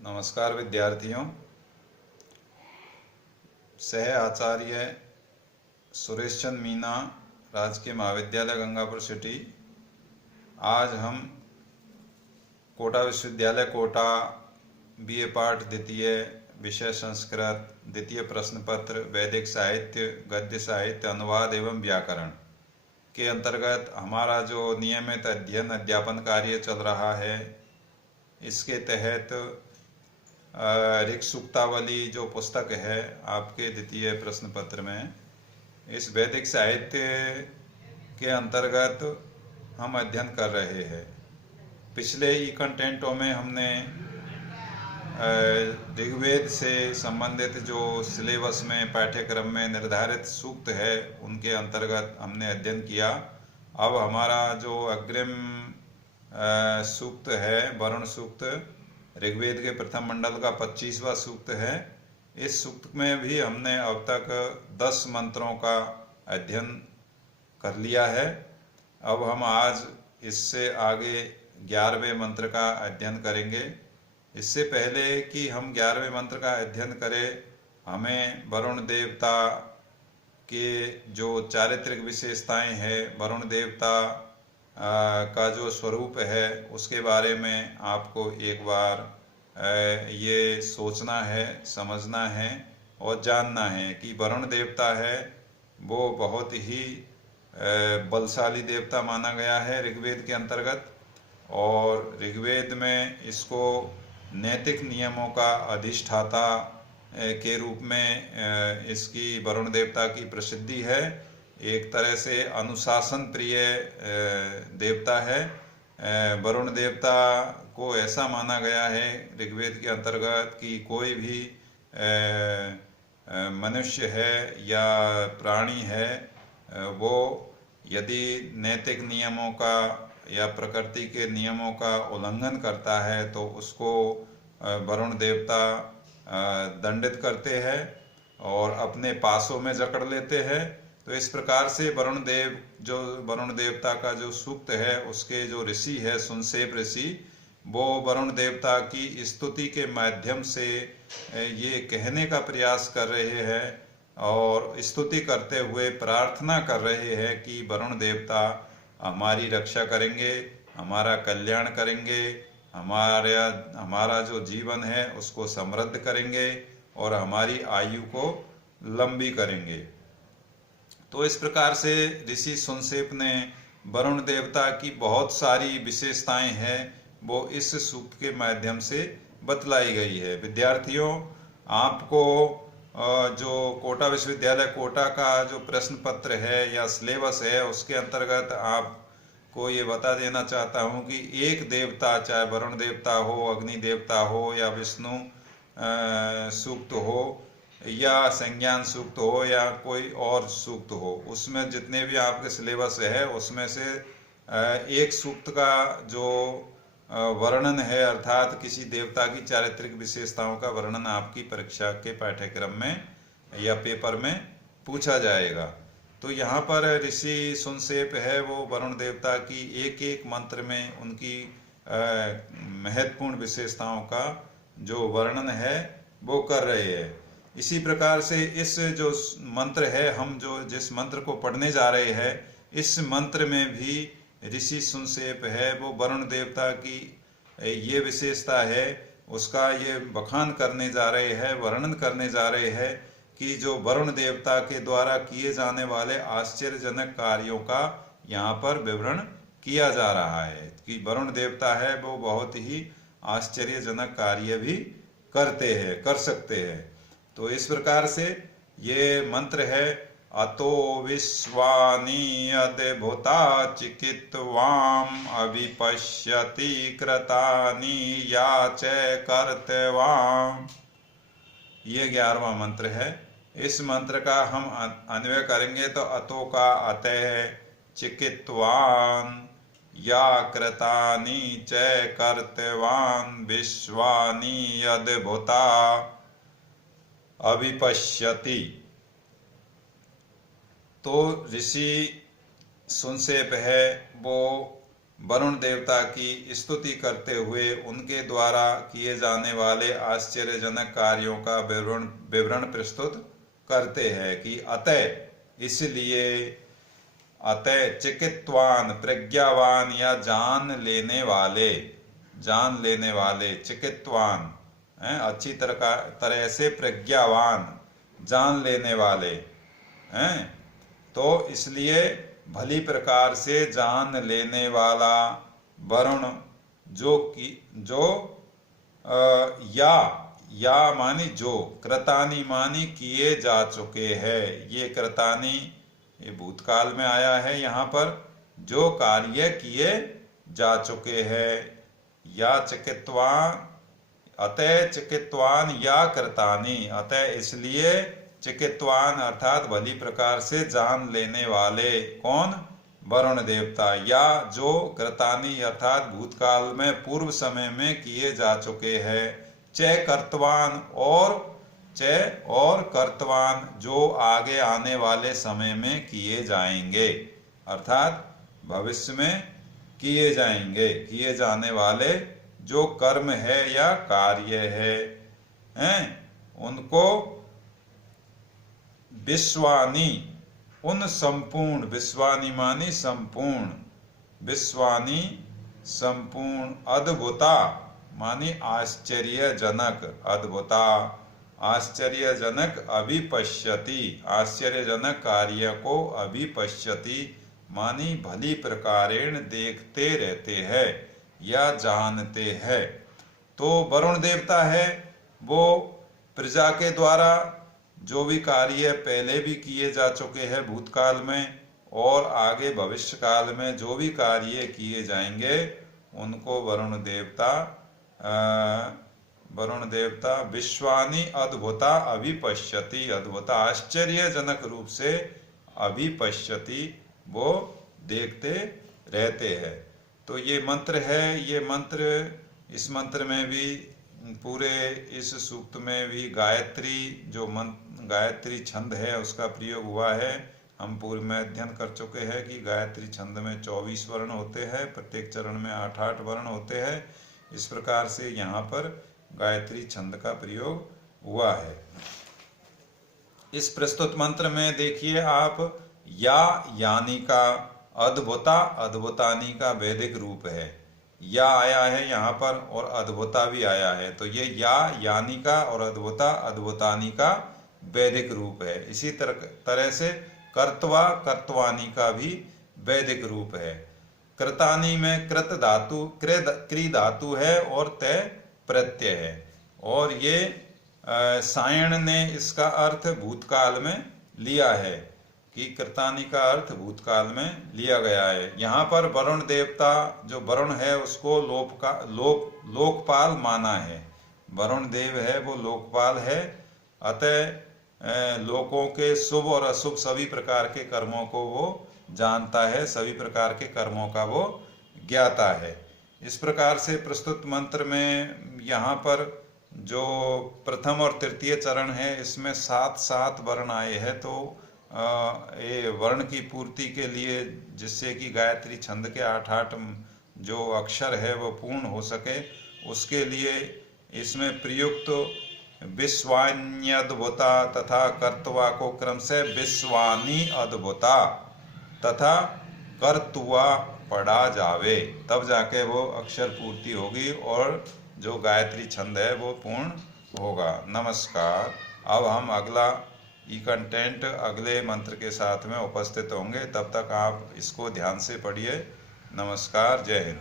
नमस्कार विद्यार्थियों। सह आचार्य सुरेश चंद मीना, राजकीय महाविद्यालय गंगापुर सिटी। आज हम कोटा विश्वविद्यालय कोटा बीए पाठ द्वितीय विषय संस्कृत द्वितीय प्रश्न पत्र वैदिक साहित्य गद्य साहित्य अनुवाद एवं व्याकरण के अंतर्गत हमारा जो नियमित अध्ययन अध्यापन कार्य चल रहा है, इसके तहत ऋक् सूक्तावली जो पुस्तक है आपके द्वितीय प्रश्न पत्र में, इस वैदिक साहित्य के अंतर्गत हम अध्ययन कर रहे हैं। पिछले ई कंटेंटों में हमने ऋग्वेद से संबंधित जो सिलेबस में पाठ्यक्रम में निर्धारित सूक्त है उनके अंतर्गत हमने अध्ययन किया। अब हमारा जो अग्रिम सूक्त है वरुण सूक्त, ऋग्वेद के प्रथम मंडल का 25वां सूक्त है। इस सूक्त में भी हमने अब तक 10 मंत्रों का अध्ययन कर लिया है। अब हम आज इससे आगे 11वें मंत्र का अध्ययन करेंगे। इससे पहले कि हम 11वें मंत्र का अध्ययन करें, हमें वरुण देवता के जो चारित्रिक विशेषताएं हैं, वरुण देवता का जो स्वरूप है उसके बारे में आपको एक बार ये सोचना है, समझना है और जानना है कि वरुण देवता है वो बहुत ही बलशाली देवता माना गया है ऋग्वेद के अंतर्गत, और ऋग्वेद में इसको नैतिक नियमों का अधिष्ठाता के रूप में इसकी वरुण देवता की प्रसिद्धि है। एक तरह से अनुशासन प्रिय देवता है। वरुण देवता को ऐसा माना गया है ऋग्वेद के अंतर्गत कि कोई भी मनुष्य है या प्राणी है, वो यदि नैतिक नियमों का या प्रकृति के नियमों का उल्लंघन करता है तो उसको वरुण देवता दंडित करते हैं और अपने पासों में जकड़ लेते हैं। तो इस प्रकार से वरुण देवता का जो सूक्त है उसके जो ऋषि है सुनसेप ऋषि, वो वरुण देवता की स्तुति के माध्यम से ये कहने का प्रयास कर रहे हैं और स्तुति करते हुए प्रार्थना कर रहे हैं कि वरुण देवता हमारी रक्षा करेंगे, हमारा कल्याण करेंगे, हमारा जो जीवन है उसको समृद्ध करेंगे और हमारी आयु को लंबी करेंगे। तो इस प्रकार से ऋषि सुनसेप ने वरुण देवता की बहुत सारी विशेषताएं हैं वो इस सूक्त के माध्यम से बतलाई गई है। विद्यार्थियों, आपको जो कोटा विश्वविद्यालय कोटा का जो प्रश्न पत्र है या सिलेबस है उसके अंतर्गत आपको ये बता देना चाहता हूँ कि एक देवता, चाहे वरुण देवता हो, अग्नि देवता हो या विष्णु सूक्त हो या संज्ञान सूक्त हो या कोई और सूक्त हो, उसमें जितने भी आपके सिलेबस है उसमें से एक सूक्त का जो वर्णन है, अर्थात किसी देवता की चारित्रिक विशेषताओं का वर्णन आपकी परीक्षा के पाठ्यक्रम में या पेपर में पूछा जाएगा। तो यहाँ पर ऋषि सुनसेप है वो वरुण देवता की एक एक मंत्र में उनकी महत्वपूर्ण विशेषताओं का जो वर्णन है वो कर रहे हैं। इसी प्रकार से इस जो मंत्र है, हम जो जिस मंत्र को पढ़ने जा रहे हैं, इस मंत्र में भी ऋषि सुनसेप है वो वरुण देवता की ये विशेषता है उसका ये बखान करने जा रहे हैं, वर्णन करने जा रहे हैं कि जो वरुण देवता के द्वारा किए जाने वाले आश्चर्यजनक कार्यों का यहाँ पर विवरण किया जा रहा है कि वरुण देवता है वो बहुत ही आश्चर्यजनक कार्य भी कर सकते हैं। तो इस प्रकार से ये मंत्र है, अतो विश्वानि अद्भुता चिकित्वाम अभिपश्यति कृतानि याचे कर्तवाम। ये 11वां मंत्र है। इस मंत्र का हम अन्वय करेंगे तो अतो का अतः, चिकित्वान या कृतानि च कर्तवान विश्वानि अद्भुता अभिपश्यति। तो ऋषि सुनसेप है वो वरुण देवता की स्तुति करते हुए उनके द्वारा किए जाने वाले आश्चर्यजनक कार्यों का विवरण प्रस्तुत करते हैं कि अतः इसलिए, अतः चिकित्वान प्रज्ञावान या जान लेने वाले चिकित्वान अच्छी तरह से प्रज्ञावान जान लेने वाले हैं, तो इसलिए भली प्रकार से जान लेने वाला वरुण या मानी जो कृतानि मानी किए जा चुके हैं। ये कृतानि ये भूतकाल में आया है, यहाँ पर जो कार्य किए जा चुके हैं। या चिकित्वान, अतः चिकित्वान या कृतानि, अतः इसलिए चिकित्वान अर्थात भली प्रकार से जान लेने वाले कौन, वरुण देवता, या जो कृतानि अर्थात भूतकाल में पूर्व समय में किए जा चुके हैं। च कर्तवान और कर्तवान जो आगे आने वाले समय में किए जाएंगे, अर्थात भविष्य में किए जाने वाले जो कर्म है या कार्य है, उनको विश्वानि, उन संपूर्ण, विश्वानि मानी संपूर्ण, विश्वानि संपूर्ण, अद्भुता मानी आश्चर्यजनक, अद्भुता आश्चर्यजनक, अभिपश्यति आश्चर्यजनक कार्य को, अभिपश्यति मानी भली प्रकारेण देखते रहते हैं या जानते हैं। तो वरुण देवता है वो प्रजा के द्वारा जो भी कार्य पहले भी किए जा चुके हैं भूतकाल में और आगे भविष्य काल में जो भी कार्य किए जाएंगे उनको वरुण देवता विश्वानि अद्भुता अभिपश्यति, अद्भुता आश्चर्यजनक रूप से अभिपश्यति वो देखते रहते हैं। तो ये मंत्र है, ये मंत्र, इस मंत्र में भी पूरे इस सूक्त में भी गायत्री छंद है उसका प्रयोग हुआ है। हम पूर्व में अध्ययन कर चुके हैं कि गायत्री छंद में 24 वर्ण होते हैं, प्रत्येक चरण में 8-8 वर्ण होते हैं। इस प्रकार से यहाँ पर गायत्री छंद का प्रयोग हुआ है। इस प्रस्तुत मंत्र में देखिए आप, या यानी का अद्भुता अद्भुतानी का वैदिक रूप है। या आया है यहाँ पर और अद्भुता भी आया है, तो ये या यानी का और अद्भुता अद्भुतानी का वैदिक रूप है। इसी तरह से कर्तवा कर्तवानी का भी वैदिक रूप है। कृतानी में कृत धातु क्री धातु है और तय प्रत्यय है, और ये सायण ने इसका अर्थ भूतकाल में लिया है कि कृतानी का अर्थ भूतकाल में लिया गया है। यहाँ पर वरुण देवता जो वरुण है उसको लोकपाल माना है। वरुण देव है वो लोकपाल है, अतः लोकों के शुभ और अशुभ सभी प्रकार के कर्मों को वो जानता है, सभी प्रकार के कर्मों का वो ज्ञाता है। इस प्रकार से प्रस्तुत मंत्र में यहाँ पर जो प्रथम और तृतीय चरण है इसमें 7-7 वर्ण आए हैं। तो ये वर्ण की पूर्ति के लिए, जिससे कि गायत्री छंद के 8-8 जो अक्षर है वो पूर्ण हो सके, उसके लिए इसमें प्रयुक्त विश्वान्यद्भुता तथा कर्तवा को क्रम से विश्वानी अद्भुता तथा कर्तुआ पढ़ा जावे, तब जाके वो अक्षर पूर्ति होगी और जो गायत्री छंद है वो पूर्ण होगा। नमस्कार। अब हम अगला कंटेंट अगले मंत्र के साथ में उपस्थित होंगे, तब तक आप इसको ध्यान से पढ़िए। नमस्कार, जय हिंद।